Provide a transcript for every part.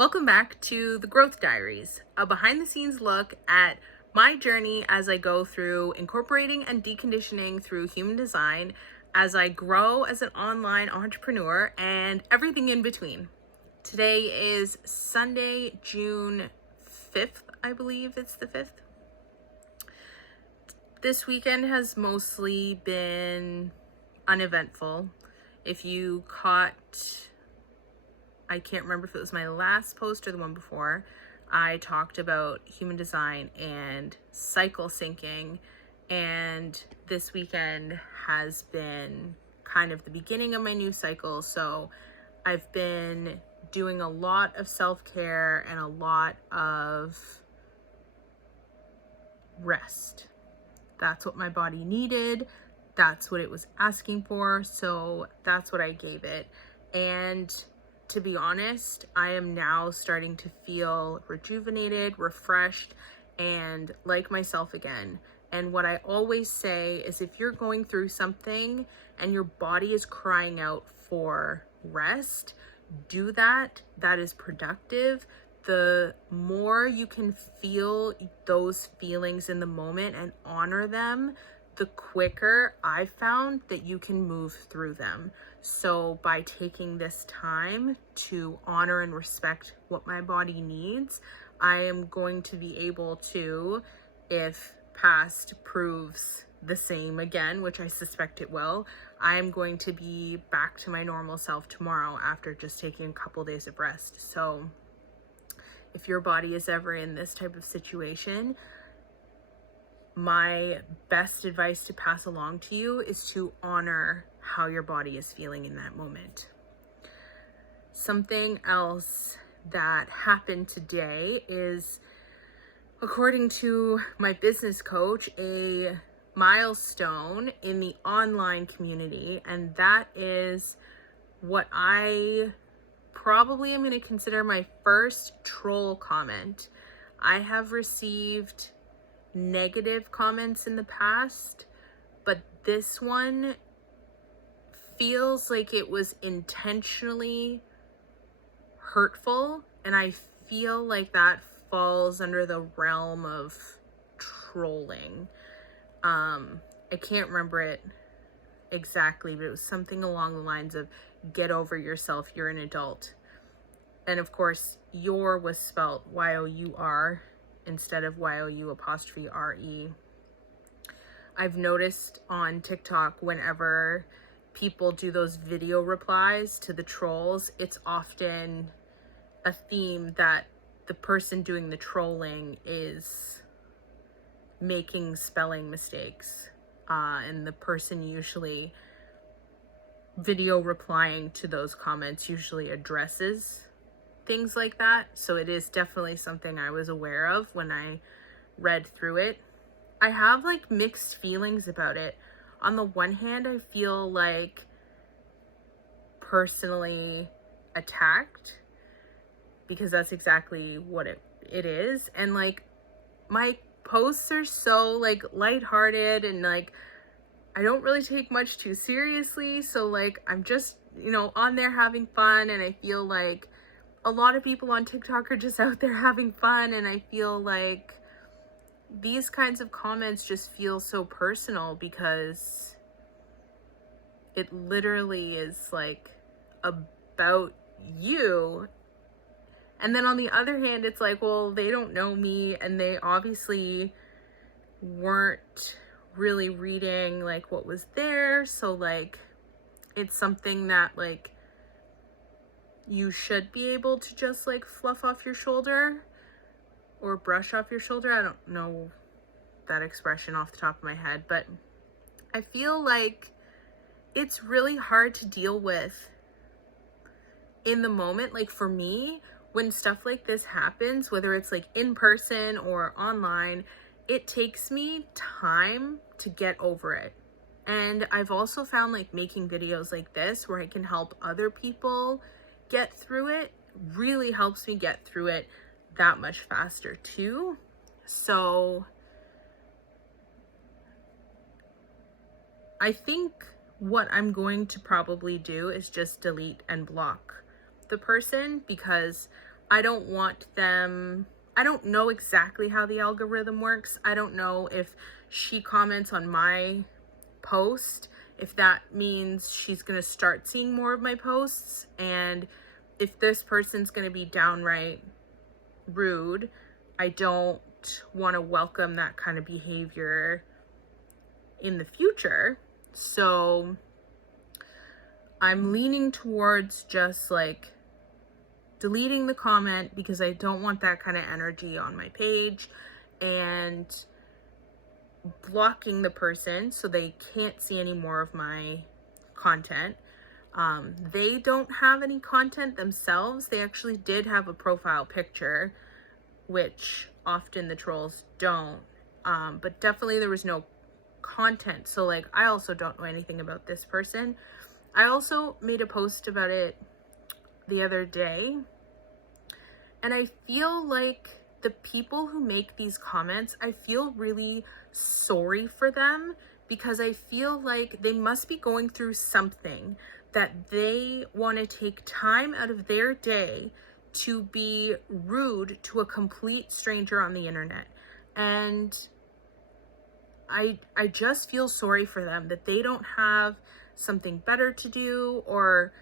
Welcome back to the Growth Diaries, a behind the scenes look at my journey as I go through incorporating and deconditioning through human design, as I grow as an online entrepreneur, and everything in between. Today is Sunday, June 5th, I believe it's the 5th. This weekend has mostly been uneventful. If you caught, I can't remember if it was my last post or the one before, I talked about human design and cycle syncing, and this weekend has been kind of the beginning of my new cycle. So I've been doing a lot of self-care and a lot of rest. That's what my body needed. That's what it was asking for. So that's what I gave it. And to be honest, I am now starting to feel rejuvenated, refreshed, and like myself again. And what I always say is, if you're going through something and your body is crying out for rest, do that. That is productive. The more you can feel those feelings in the moment and honor them, the quicker I found that you can move through them. So by taking this time to honor and respect what my body needs, I am going to be able to, if past proves the same again, which I suspect it will, I am going to be back to my normal self tomorrow after just taking a couple days of rest. So if your body is ever in this type of situation, my best advice to pass along to you is to honor how your body is feeling in that moment. Something else that happened today is, according to my business coach, a milestone in the online community, and that is what I probably am going to consider my first troll comment. I have received negative comments in the past, but this one feels like it was intentionally hurtful, and I feel like that falls under the realm of trolling. I can't remember it exactly, but it was something along the lines of, get over yourself, you're an adult. And of course, your was spelled Y-O-U-R instead of Y-O-U''re. I've noticed on TikTok, whenever people do those video replies to the trolls, it's often a theme that the person doing the trolling is making spelling mistakes. And the person usually video replying to those comments usually addresses things like that. So it is definitely something I was aware of when I read through it. I have like mixed feelings about it. On the one hand, I feel like personally attacked, because that's exactly what it is. And like, my posts are so like lighthearted, and like I don't really take much too seriously. So like, I'm just, on there having fun, and I feel like a lot of people on TikTok are just out there having fun, and I feel like these kinds of comments just feel so personal, because it literally is like about you. And then on the other hand, it's like, well, they don't know me, and they obviously weren't really reading like what was there. So like, it's something that like you should be able to just like fluff off your shoulder or brush off your shoulder. I don't know that expression off the top of my head, but I feel like it's really hard to deal with in the moment. Like for me, when stuff like this happens, whether it's like in person or online, it takes me time to get over it. And I've also found like making videos like this where I can help other people get through it really helps me get through it that much faster too. So I think what I'm going to probably do is just delete and block the person, because I don't want them, I don't know exactly how the algorithm works. I don't know if she comments on my post, if that means she's going to start seeing more of my posts, and if this person's going to be downright rude, I don't want to welcome that kind of behavior in the future. So I'm leaning towards just like deleting the comment because I don't want that kind of energy on my page, and blocking the person so they can't see any more of my content. They don't have any content themselves. They actually did have a profile picture, which often the trolls don't. But definitely there was no content. So like, I also don't know anything about this person. I also made a post about it the other day, and I feel like the people who make these comments, I feel really sorry for them, because I feel like they must be going through something that they want to take time out of their day to be rude to a complete stranger on the internet. And I just feel sorry for them that they don't have something better to do, or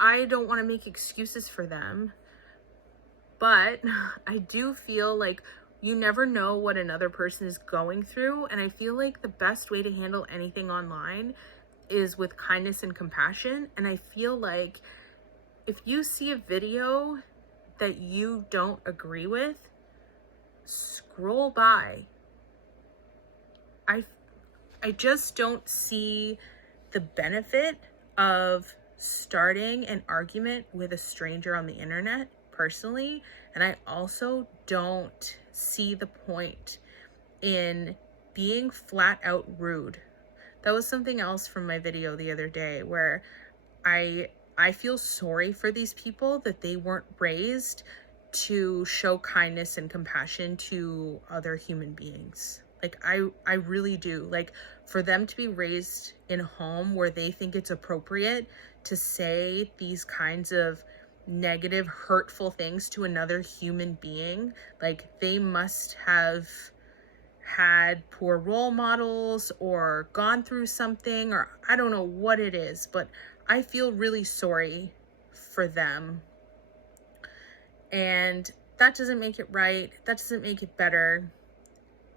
I don't want to make excuses for them, but I do feel like you never know what another person is going through. And I feel like the best way to handle anything online is with kindness and compassion. And I feel like if you see a video that you don't agree with, scroll by. I just don't see the benefit of starting an argument with a stranger on the internet personally. And I also don't see the point in being flat out rude. That was something else from my video the other day, where I feel sorry for these people that they weren't raised to show kindness and compassion to other human beings. Like, I really do. Like, for them to be raised in a home where they think it's appropriate to say these kinds of negative, hurtful things to another human being, like, they must have had poor role models or gone through something, or I don't know what it is, but I feel really sorry for them. And that doesn't make it right. That doesn't make it better.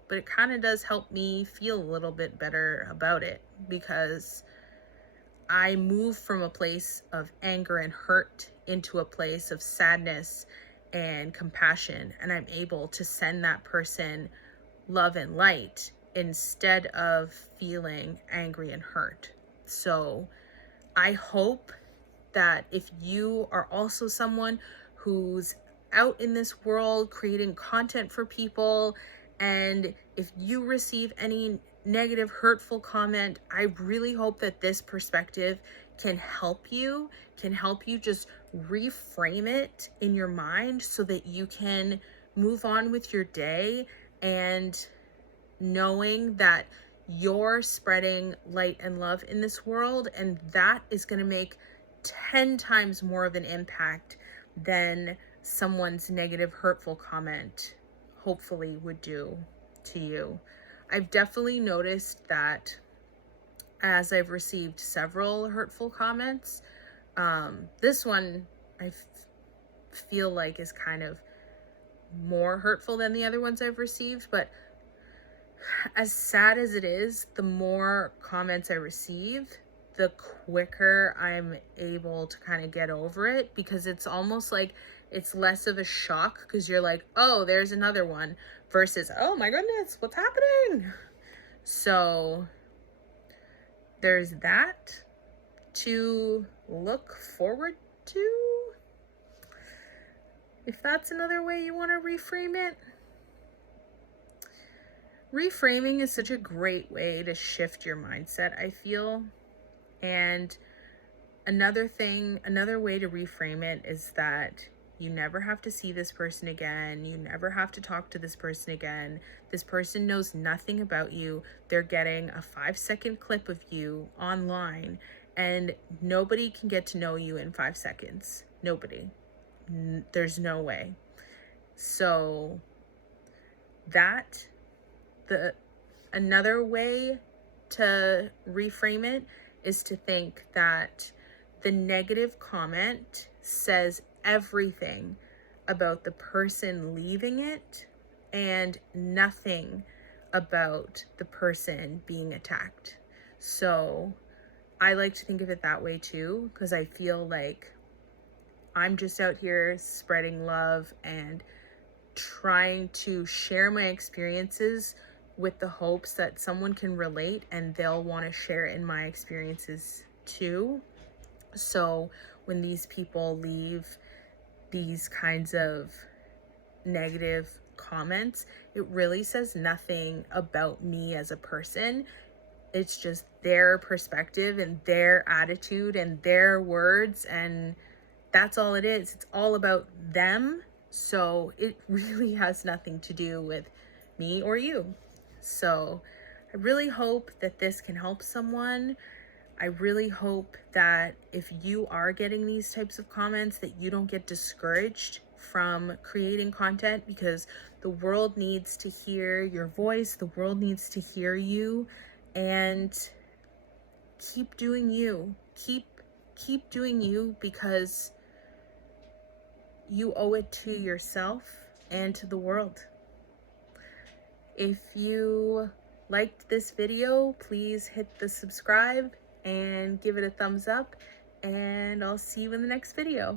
But it kind of does help me feel a little bit better about it, because I move from a place of anger and hurt into a place of sadness and compassion, and I'm able to send that person love and light instead of feeling angry and hurt. So I hope that if you are also someone who's out in this world creating content for people, and if you receive any negative, hurtful comment, I really hope that this perspective can help you just reframe it in your mind so that you can move on with your day, and knowing that you're spreading light and love in this world, and that is going to make 10 times more of an impact than someone's negative, hurtful comment hopefully would do to you. I've definitely noticed that as I've received several hurtful comments, this one I feel like is kind of more hurtful than the other ones I've received. But as sad as it is, the more comments I receive, the quicker I'm able to kind of get over it, because it's almost like it's less of a shock, because you're like, oh, there's another one, versus, oh my goodness, what's happening? So there's that to look forward to, if that's another way you want to reframe it. Reframing is such a great way to shift your mindset, I feel. And another way to reframe it is that you never have to see this person again. You never have to talk to this person again. This person knows nothing about you. They're getting a 5-second clip of you online, and nobody can get to know you in 5 seconds. Nobody. there's no way. So that, another way to reframe it is to think that the negative comment says everything about the person leaving it and nothing about the person being attacked. So I like to think of it that way too, because I feel like I'm just out here spreading love and trying to share my experiences with the hopes that someone can relate and they'll want to share in my experiences too. So when these people leave these kinds of negative comments, it really says nothing about me as a person. It's just their perspective and their attitude and their words, and that's all it is. It's all about them. So it really has nothing to do with me or you. So I really hope that this can help someone. I really hope that if you are getting these types of comments, that you don't get discouraged from creating content, because the world needs to hear your voice. The world needs to hear you, and keep doing you. Keep doing you, because you owe it to yourself and to the world. If you liked this video, please hit the subscribe and give it a thumbs up, and I'll see you in the next video.